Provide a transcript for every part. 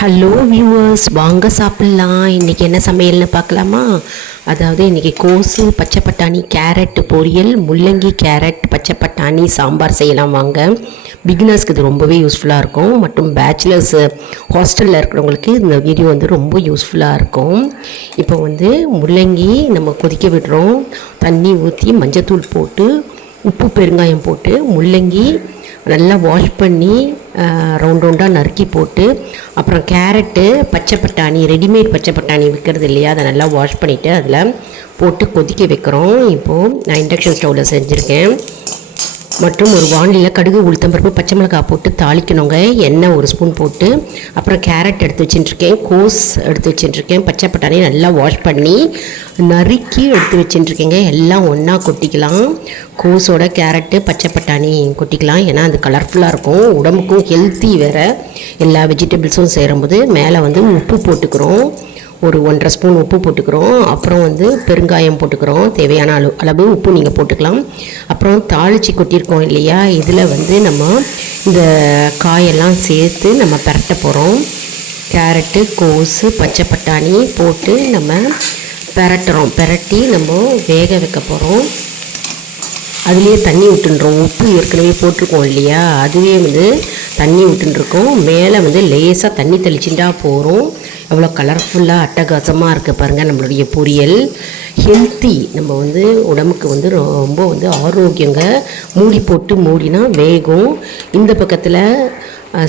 Hello viewers, வாங்க சாப்பிட்லாம். இன்றைக்கி என்ன சமையல்னு பார்க்கலாமா? அதாவது இன்றைக்கி கோஸு, பச்சை பட்டாணி, கேரட் பொரியல், முள்ளங்கி கேரட் பச்சை பட்டாணி சாம்பார் செய்யலாம். வாங்க. பிகினர்ஸ்க்கு இது ரொம்பவே யூஸ்ஃபுல்லாக இருக்கும், மற்றும் பேச்சுலர்ஸ் ஹாஸ்டலில் இருக்கிறவங்களுக்கு இந்த வீடியோ ரொம்ப யூஸ்ஃபுல்லாக இருக்கும். இப்போ முள்ளங்கி நம்ம கொதிக்க விடுறோம். தண்ணி ஊற்றி மஞ்சத்தூள் போட்டு உப்பு பெருங்காயம் போட்டு முள்ளங்கி நல்லா வாஷ் பண்ணி ரவுண்ட் ரவுண்டாக நறுக்கி போட்டு, அப்புறம் கேரட்டு, பச்சை பட்டாணி, ரெடிமேட் பச்சை பட்டாணி விற்கிறது இல்லையா, அதை நல்லா வாஷ் பண்ணிவிட்டு அதில் போட்டு கொதிக்க வைக்கிறோம். இப்போது நான் இண்டக்ஷன் ஸ்டவ்வில் செஞ்சுருக்கேன். மற்றும் ஒரு வானிலையில் கடுகு, உளுத்தம்பருப்பு, பச்சை மிளகாய் போட்டு தாளிக்கணுங்க. எண்ணெய் ஒரு ஸ்பூன் போட்டு, அப்புறம் கேரட் எடுத்து வச்சுட்டுருக்கேன், கோஸ் எடுத்து வச்சுட்டுருக்கேன், பச்சை பட்டாணி நல்லா வாஷ் பண்ணி நறுக்கி எடுத்து வச்சுட்டுருக்கேங்க. எல்லாம் ஒன்றா கொட்டிக்கலாம். கோஸோட கேரட்டு, பச்சை பட்டாணி கொட்டிக்கலாம். ஏன்னா அது கலர்ஃபுல்லாக இருக்கும், உடம்புக்கும் ஹெல்த்தி வேறு. எல்லா வெஜிடபிள்ஸும் சேரும்போது மேலே உப்பு போட்டுக்கிறோம். ஒரு 1.5 ஸ்பூன் உப்பு போட்டுக்கிறோம். அப்புறம் பெருங்காயம் போட்டுக்கிறோம். தேவையான அளவு உப்பு நீங்கள் போட்டுக்கலாம். அப்புறம் தாளித்து கொட்டியிருக்கோம் இல்லையா, இதில் நம்ம இந்த காயெல்லாம் சேர்த்து நம்ம பரட்ட போகிறோம். கேரட்டு, கோஸு, பச்சை பட்டாணி போட்டு நம்ம பரட்டி நம்ம வேக வைக்க போகிறோம். அதுலேயே தண்ணி விட்டுன்றோம். உப்பு ஏற்கனவே போட்டிருக்கோம் இல்லையா, அதுவே தண்ணி விட்டுருக்கோம். மேலே லேசாக தண்ணி தெளிச்சுட்டா போகிறோம். எவ்வளோ கலர்ஃபுல்லாக அட்டகாசமாக இருக்குது பாருங்கள் நம்மளுடைய பொரியல். ஹெல்த்தி, நம்ம உடம்புக்கு ரொம்ப ஆரோக்கியங்க. மூடி போட்டு மூடினா வேகும். இந்த பக்கத்தில்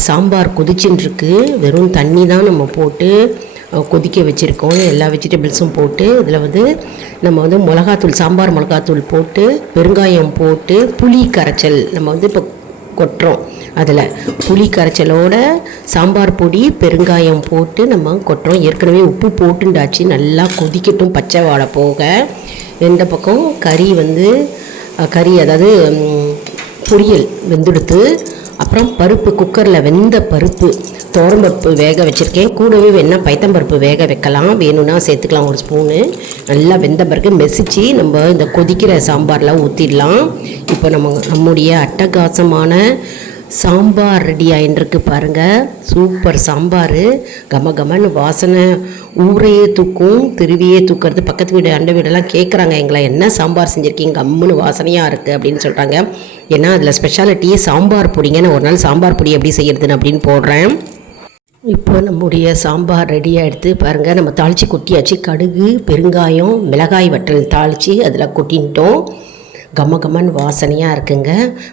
சாம்பார் கொதிச்சுட்டுருக்கு. வெறும் தண்ணி தான் நம்ம போட்டு கொதிக்க வச்சுருக்கோம். எல்லா வெஜிடபிள்ஸும் போட்டு இதில் நம்ம மிளகாத்தூள், சாம்பார் மிளகாத்தூள் போட்டு, பெருங்காயம் போட்டு, புளி கரைச்சல் நம்ம இப்போ கொட்டுறோம். அதில் புளி கரைச்சலோட சாம்பார் பொடி, பெருங்காயம் போட்டு நம்ம கொட்டுறோம். ஏற்கனவே உப்பு போட்டுண்டாச்சு. நல்லா கொதிக்கட்டும், பச்சை வாழை போக. எந்த பக்கம் கறி அதாவது பொரியல் வெந்துடுத்து. அப்புறம் பருப்பு, குக்கரில் வெந்த பருப்பு, துவரம்பருப்பு வேக வச்சுருக்கேன். கூடவே வேணால் பைத்தம்பருப்பு வேக வைக்கலாம், வேணும்னா சேர்த்துக்கலாம். ஒரு ஸ்பூனு நல்லா வெந்த பிறகு மெசிச்சு நம்ம இந்த கொதிக்கிற சாம்பாரில் ஊற்றிடலாம். இப்போ நம்முடைய அட்டகாசமான சாம்பார் ரெடி ஆகிட்டுருக்கு பாருங்கள். சூப்பர் சாம்பார். கமன்னு வாசனை ஊரையே தூக்கும், திருவியே தூக்கிறது. பக்கத்து வீடு, அண்டை வீடெல்லாம் கேட்குறாங்க எங்களை, என்ன சாம்பார் செஞ்சுருக்கீங்க, கம்முன்னு வாசனையாக இருக்குது அப்படின்னு சொல்கிறாங்க. ஏன்னா அதில் ஸ்பெஷாலிட்டியே சாம்பார் பொடிங்க. நான் ஒரு நாள் சாம்பார் பொடி எப்படி செய்கிறதுன்னு அப்படின்னு போடுறேன். இப்போ நம்முடைய சாம்பார் ரெடியாக எடுத்து பாருங்கள். நம்ம தாளித்து கொட்டியாச்சு. கடுகு, பெருங்காயம், மிளகாய் வற்றல் தாளித்து அதில் கொட்டின்ட்டோம். கம்மன்னு வாசனையாக இருக்குங்க.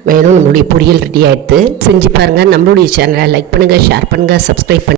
வேணும் நம்மளுடைய பொரியல் ரெடி ஆகிடுது. செஞ்சு பாருங்கள். நம்மளுடைய சேனலை லைக் பண்ணுங்கள், ஷேர் பண்ணுங்கள், சப்ஸ்கிரைப் பண்ணுங்கள்.